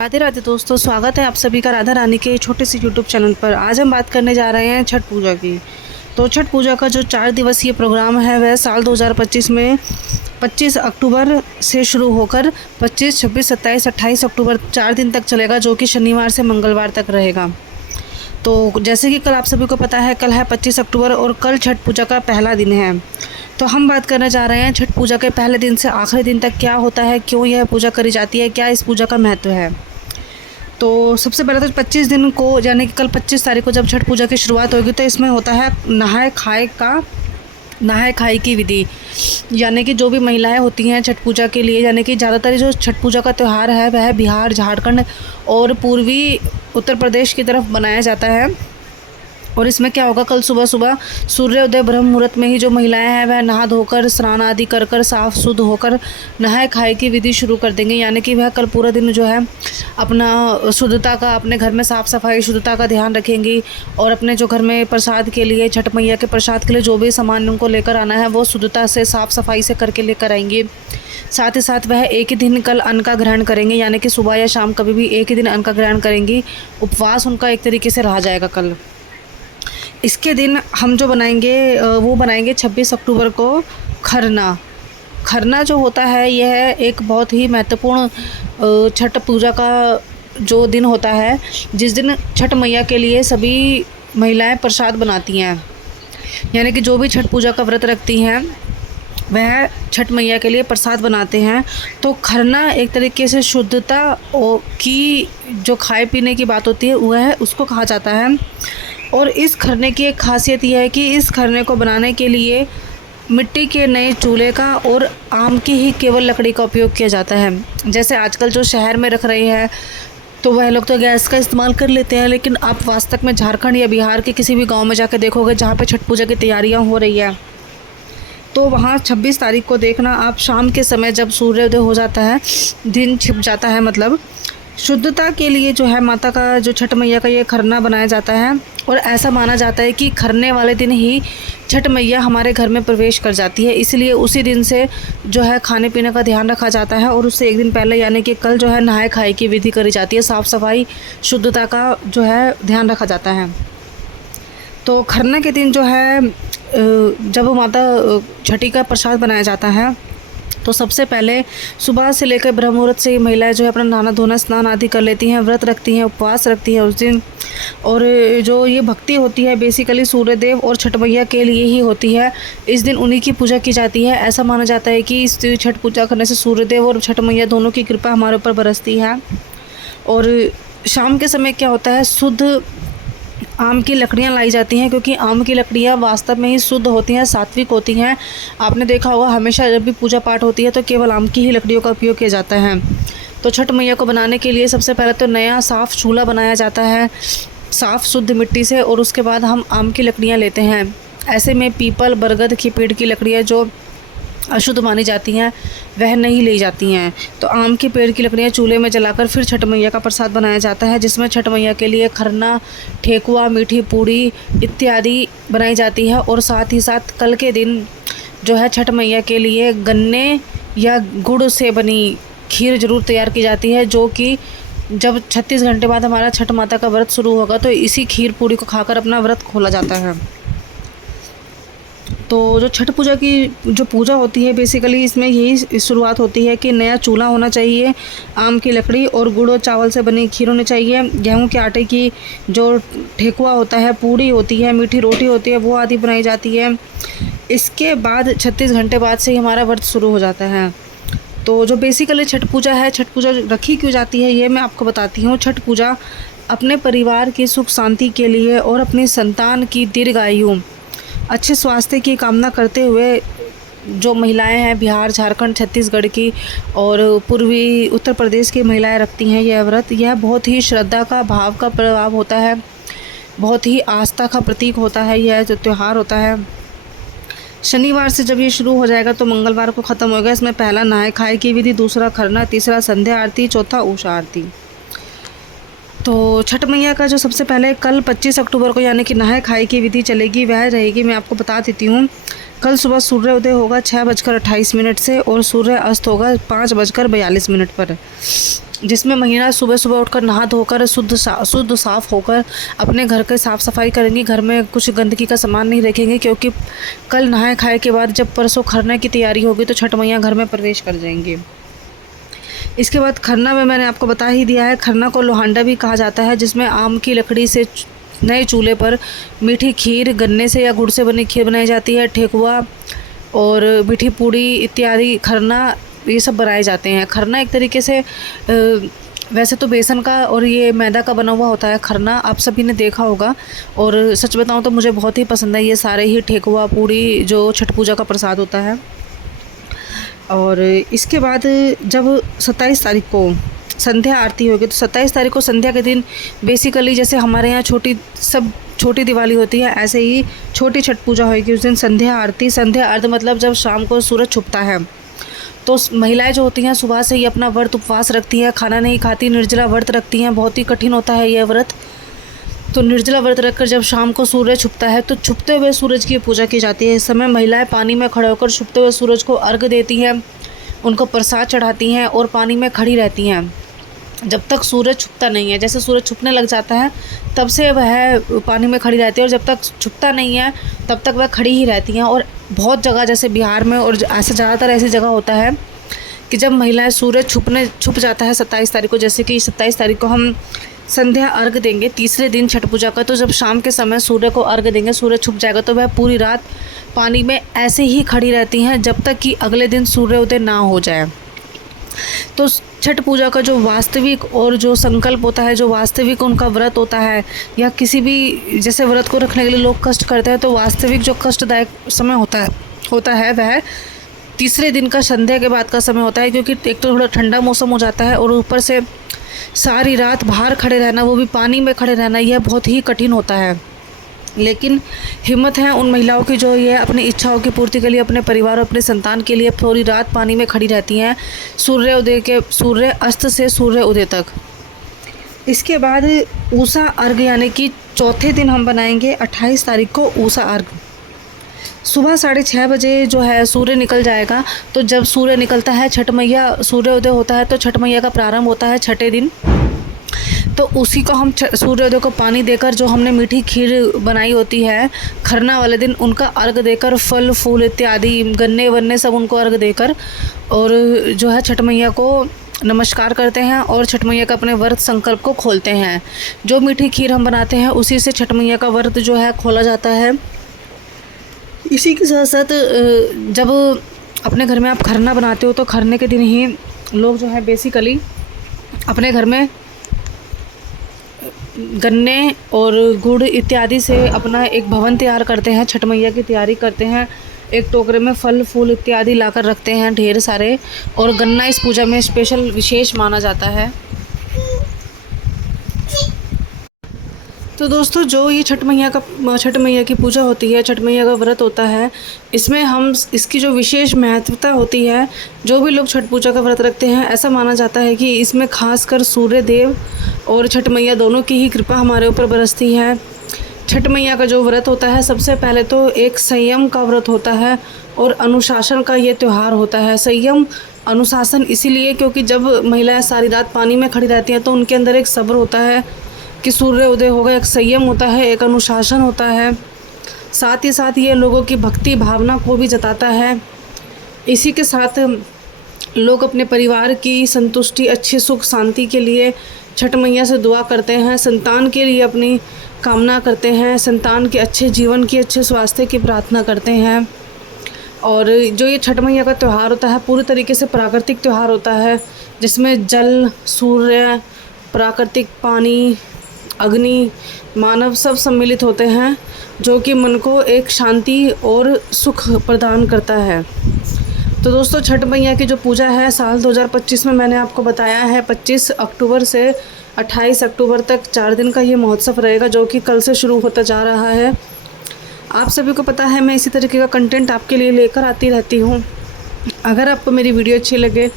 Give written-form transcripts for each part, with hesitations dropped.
राधे राधे दोस्तों, स्वागत है आप सभी का राधा रानी के छोटे से यूट्यूब चैनल पर। आज हम बात करने जा रहे हैं छठ पूजा की। तो छठ पूजा का जो 4 दिवसीय प्रोग्राम है वह साल 2025 में 25 अक्टूबर से शुरू होकर 25, 26, 27, 28 अक्टूबर 4 दिन तक चलेगा, जो कि शनिवार से मंगलवार तक रहेगा। तो जैसे कि कल आप सभी को पता है, कल है 25 अक्टूबर और कल छठ पूजा का पहला दिन है। तो हम बात करने जा रहे हैं छठ पूजा के पहले दिन से आखिरी दिन तक क्या होता है, क्यों यह पूजा करी जाती है, क्या इस पूजा का महत्व है। तो सबसे पहले तो 25 दिन को, यानी कि कल 25 तारीख को जब छठ पूजा की शुरुआत होगी, तो इसमें होता है नहाए खाए की विधि। यानी कि जो भी महिलाएं होती हैं छठ पूजा के लिए, यानी कि ज़्यादातर जो छठ पूजा का त्यौहार है वह बिहार, झारखंड और पूर्वी उत्तर प्रदेश की तरफ बनाया जाता है। और इसमें क्या होगा, कल सुबह सुबह सूर्योदय ब्रह्म मुहूर्त में ही जो महिलाएं हैं वह नहा धोकर स्नान आदि कर कर साफ़ शुद्ध होकर नहाए खाए की विधि शुरू कर देंगे। यानी कि वह कल पूरा दिन जो है अपना शुद्धता का, अपने घर में साफ़ सफाई शुद्धता का ध्यान रखेंगी और अपने जो घर में प्रसाद के लिए, छठ मैया के प्रसाद के लिए जो भी सामान उनको लेकर आना है वो शुद्धता से साफ़ सफाई से करके लेकर आएंगे। साथ ही साथ वह एक ही दिन कल अन्न का ग्रहण करेंगे, यानी कि सुबह या शाम कभी भी एक ही दिन अन्न का ग्रहण करेंगी। उपवास उनका एक तरीके से रहा जाएगा कल। इसके दिन हम जो बनाएंगे वो बनाएंगे 26 अक्टूबर को खरना। खरना जो होता है यह एक बहुत ही महत्वपूर्ण छठ पूजा का जो दिन होता है, जिस दिन छठ मैया के लिए सभी महिलाएं प्रसाद बनाती हैं। यानी कि जो भी छठ पूजा का व्रत रखती हैं वह छठ मैया के लिए प्रसाद बनाते हैं। तो खरना एक तरीके से शुद्धता की जो खाए पीने की बात होती है वह उसको कहा जाता है। और इस खरने की एक खासियत यह है कि इस खरने को बनाने के लिए मिट्टी के नए चूल्हे का और आम की ही केवल लकड़ी का उपयोग किया जाता है। जैसे आजकल जो शहर में रख रहे हैं तो वह लोग तो गैस का इस्तेमाल कर लेते हैं, लेकिन आप वास्तव में झारखंड या बिहार के किसी भी गांव में जाकर देखोगे जहां पे छठ पूजा की तैयारियां हो रही है, तो वहाँ 26 तारीख को देखना आप, शाम के समय जब सूर्योदय हो जाता है, दिन छिप जाता है, मतलब शुद्धता के लिए जो है माता का, जो छठ मैया का ये खरना बनाया जाता है। और ऐसा माना जाता है कि खरने वाले दिन ही छठ मैया हमारे घर में प्रवेश कर जाती है, इसलिए उसी दिन से जो है खाने पीने का ध्यान रखा जाता है। और उससे एक दिन पहले यानी कि कल जो है नहाए खाए की विधि करी जाती है, साफ़ सफाई शुद्धता का जो है ध्यान रखा जाता है। तो खरना के दिन जो है जब माता छठी का प्रसाद बनाया जाता है, तो सबसे पहले सुबह से लेकर ब्रह्म मुहूर्त से महिलाएं जो है अपना नहाना धोना स्नान आदि कर लेती हैं, व्रत रखती हैं, उपवास रखती हैं उस दिन। और जो ये भक्ति होती है बेसिकली सूर्यदेव और छठ मैया के लिए ही होती है। इस दिन उन्हीं की पूजा की जाती है। ऐसा माना जाता है कि इस छठ पूजा करने से सूर्यदेव और छठ मैया दोनों की कृपा हमारे ऊपर बरसती है। और शाम के समय क्या होता है, शुद्ध आम की लकड़ियाँ लाई जाती हैं, क्योंकि आम की लकड़ियाँ वास्तव में ही शुद्ध होती हैं, सात्विक होती हैं। आपने देखा होगा हमेशा जब भी पूजा पाठ होती है तो केवल आम की ही लकड़ियों का उपयोग किया जाता है। तो छठ मैया को बनाने के लिए सबसे पहले तो नया साफ़ चूल्हा बनाया जाता है साफ़ शुद्ध मिट्टी से, और उसके बाद हम आम की लकड़ियाँ लेते हैं। ऐसे में पीपल, बरगद की पेड़ की लकड़ियाँ जो अशुद्ध मानी जाती हैं वह नहीं ली जाती हैं। तो आम के पेड़ की लकड़ियाँ चूल्हे में जलाकर फिर छठ मैया का प्रसाद बनाया जाता है, जिसमें छठ मैया के लिए खरना, ठेकुआ, मीठी पूड़ी इत्यादि बनाई जाती है। और साथ ही साथ कल के दिन जो है छठ मैया के लिए गन्ने या गुड़ से बनी खीर ज़रूर तैयार की जाती है, जो कि जब 36 घंटे बाद हमारा छठ माता का व्रत शुरू होगा तो इसी खीर पूड़ी को खाकर अपना व्रत खोला जाता है। तो जो छठ पूजा की जो पूजा होती है बेसिकली इसमें यही शुरुआत होती है कि नया चूल्हा होना चाहिए, आम की लकड़ी और गुड़ और चावल से बनी खीर होनी चाहिए, गेहूं के आटे की जो ठेकुआ होता है, पूड़ी होती है, मीठी रोटी होती है, वो आदि बनाई जाती है। इसके बाद 36 घंटे बाद से ही हमारा व्रत शुरू हो जाता है। तो जो बेसिकली छठ पूजा है, छठ पूजा रखी क्यों जाती है ये मैं आपको बताती हूँ। छठ पूजा अपने परिवार की सुख शांति के लिए और अपनी संतान की दीर्घायु, अच्छे स्वास्थ्य की कामना करते हुए जो महिलाएं हैं बिहार, झारखंड, छत्तीसगढ़ की और पूर्वी उत्तर प्रदेश की महिलाएं रखती हैं यह व्रत। यह बहुत ही श्रद्धा का भाव का प्रभाव होता है, बहुत ही आस्था का प्रतीक होता है यह जो त्यौहार होता है। शनिवार से जब ये शुरू हो जाएगा तो मंगलवार को ख़त्म होगा। इसमें पहला नहाए खाए की विधि, दूसरा खरना, तीसरा संध्या आरती, चौथा उषा आरती। तो छठ मैया का जो सबसे पहले कल 25 अक्टूबर को यानी कि नहाए खाए की विधि चलेगी वह रहेगी, मैं आपको बता देती हूँ। कल सुबह सूर्योदय होगा 6:28 से और सूर्य अस्त होगा 5:42 पर। जिसमें महिला सुबह सुबह उठकर नहा धोकर शुद्ध साफ़ होकर अपने घर की साफ़ सफाई करेंगी। घर में कुछ गंदगी का सामान नहीं रखेंगे, क्योंकि कल नहाए खाए के बाद जब परसों खरना की तैयारी होगी तो छठ मैया घर में प्रवेश कर जाएंगी। इसके बाद खरना में मैंने आपको बता ही दिया है, खरना को लोहांडा भी कहा जाता है, जिसमें आम की लकड़ी से नए चूल्हे पर मीठी खीर, गन्ने से या गुड़ से बनी खीर बनाई जाती है। ठेकुआ और मीठी पूड़ी इत्यादि खरना ये सब बनाए जाते हैं। खरना एक तरीके से वैसे तो बेसन का और ये मैदा का बना हुआ होता है खरना, आप सभी ने देखा होगा। और सच बताऊं तो मुझे बहुत ही पसंद है ये सारे ही ठेकुआ पूड़ी जो छठ पूजा का प्रसाद होता है। और इसके बाद जब 27 तारीख को संध्या आरती होगी, तो 27 तारीख को संध्या के दिन बेसिकली जैसे हमारे यहाँ छोटी दिवाली होती है, ऐसे ही छोटी छठ पूजा होगी। उस दिन संध्या आरती मतलब जब शाम को सूरज छुपता है तो महिलाएं जो होती हैं सुबह से ही अपना व्रत उपवास रखती हैं, खाना नहीं खाती, निर्जला व्रत रखती हैं। बहुत ही कठिन होता है यह व्रत। तो निर्जला व्रत रखकर जब शाम को सूरज छुपता है तो छुपते हुए सूरज की पूजा की जाती है। इस समय महिलाएं पानी में खड़े होकर छुपते हुए सूरज को अर्घ्य देती हैं, उनको प्रसाद चढ़ाती हैं और पानी में खड़ी रहती हैं जब तक सूरज छुपता नहीं है। जैसे सूरज छुपने लग जाता है तब से वह पानी में खड़ी रहती है, और जब तक छुपता नहीं है तब तक वह खड़ी ही रहती हैं। और बहुत जगह जैसे बिहार में और ऐसे ज़्यादातर ऐसी जगह होता है कि जब महिलाएं सूरज छुप जाता है 27 तारीख को, जैसे कि 27 तारीख को हम संध्या अर्घ देंगे तीसरे दिन छठ पूजा का, तो जब शाम के समय सूर्य को अर्घ देंगे, सूरज छुप जाएगा तो वह पूरी रात पानी में ऐसे ही खड़ी रहती हैं जब तक कि अगले दिन सूर्योदय ना हो जाए। तो छठ पूजा का जो वास्तविक और जो संकल्प होता है, जो वास्तविक उनका व्रत होता है, या किसी भी जैसे व्रत को रखने के लिए लोग कष्ट करते हैं, तो वास्तविक जो कष्टदायक समय होता है वह तीसरे दिन का संध्या के बाद का समय होता है। क्योंकि एक तो थोड़ा ठंडा मौसम हो जाता है और ऊपर से सारी रात बाहर खड़े रहना, वो भी पानी में खड़े रहना, यह बहुत ही कठिन होता है। लेकिन हिम्मत है उन महिलाओं की जो ये अपनी इच्छाओं की पूर्ति के लिए, अपने परिवार और अपने संतान के लिए पूरी रात पानी में खड़ी रहती हैं सूर्य अस्त से सूर्य उदय तक। इसके बाद ऊषा अर्घ यानी कि चौथे दिन हम बनाएंगे 28 तारीख को ऊषा अर्घ। सुबह 6:30 बजे जो है सूर्य निकल जाएगा। तो जब सूर्य निकलता है छठ मैया सूर्योदय होता है तो छठ मैया का प्रारंभ होता है छठे दिन। तो उसी को हम सूर्योदय को पानी देकर जो हमने मीठी खीर बनाई होती है खरना वाले दिन, उनका अर्घ देकर फल फूल इत्यादि गन्ने वन्ने सब उनको अर्घ देकर और जो है छठ मैया को नमस्कार करते हैं और छठ मैया का अपने व्रत संकल्प को खोलते हैं। जो मीठी खीर हम बनाते हैं उसी से छठ मैया का व्रत जो है खोला जाता है। इसी के साथ साथ जब अपने घर में आप खरना बनाते हो तो खरने के दिन ही लोग जो है बेसिकली अपने घर में गन्ने और गुड़ इत्यादि से अपना एक भवन तैयार करते हैं, छठ मैया की तैयारी करते हैं। एक टोकरे में फल फूल इत्यादि लाकर रखते हैं ढेर सारे, और गन्ना इस पूजा में स्पेशल विशेष माना जाता है। तो दोस्तों जो ये छठ मैया की पूजा होती है, छठ मैया का व्रत होता है, इसमें हम इसकी जो विशेष महत्वता होती है, जो भी लोग छठ पूजा का व्रत रखते हैं, ऐसा माना जाता है कि इसमें खासकर सूर्य देव और छठ मैया दोनों की ही कृपा हमारे ऊपर बरसती है। छठ मैया का जो व्रत होता है सबसे पहले तो एक संयम का व्रत होता है और अनुशासन का ये त्यौहार होता है। संयम अनुशासन इसीलिए क्योंकि जब महिलाएं सारी रात पानी में खड़ी रहती हैं तो उनके अंदर एक सब्र होता है कि सूर्य उदय होगा, एक संयम होता है, एक अनुशासन होता है। साथ ही साथ ये लोगों की भक्ति भावना को भी जताता है। इसी के साथ लोग अपने परिवार की संतुष्टि, अच्छे सुख शांति के लिए छठ मैया से दुआ करते हैं, संतान के लिए अपनी कामना करते हैं, संतान के अच्छे जीवन की, अच्छे स्वास्थ्य की प्रार्थना करते हैं। और जो ये छठ मैया का त्यौहार होता है पूरी तरीके से प्राकृतिक त्यौहार होता है, जिसमें जल, सूर्य, प्राकृतिक पानी, अग्नि, मानव सब सम्मिलित होते हैं, जो कि मन को एक शांति और सुख प्रदान करता है। तो दोस्तों छठ मैया की जो पूजा है साल 2025 में मैंने आपको बताया है 25 अक्टूबर से 28 अक्टूबर तक 4 दिन का ये महोत्सव रहेगा, जो कि कल से शुरू होता जा रहा है। आप सभी को पता है मैं इसी तरीके का कंटेंट आपके लिए लेकर आती रहती हूँ। अगर आपको मेरी वीडियो अच्छी लगे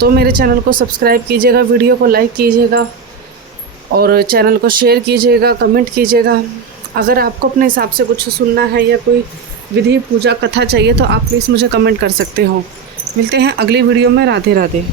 तो मेरे चैनल को सब्सक्राइब कीजिएगा, वीडियो को लाइक कीजिएगा और चैनल को शेयर कीजिएगा, कमेंट कीजिएगा। अगर आपको अपने हिसाब से कुछ सुनना है या कोई विधि पूजा कथा चाहिए तो आप प्लीज़ मुझे कमेंट कर सकते हो। मिलते हैं अगली वीडियो में। राधे राधे।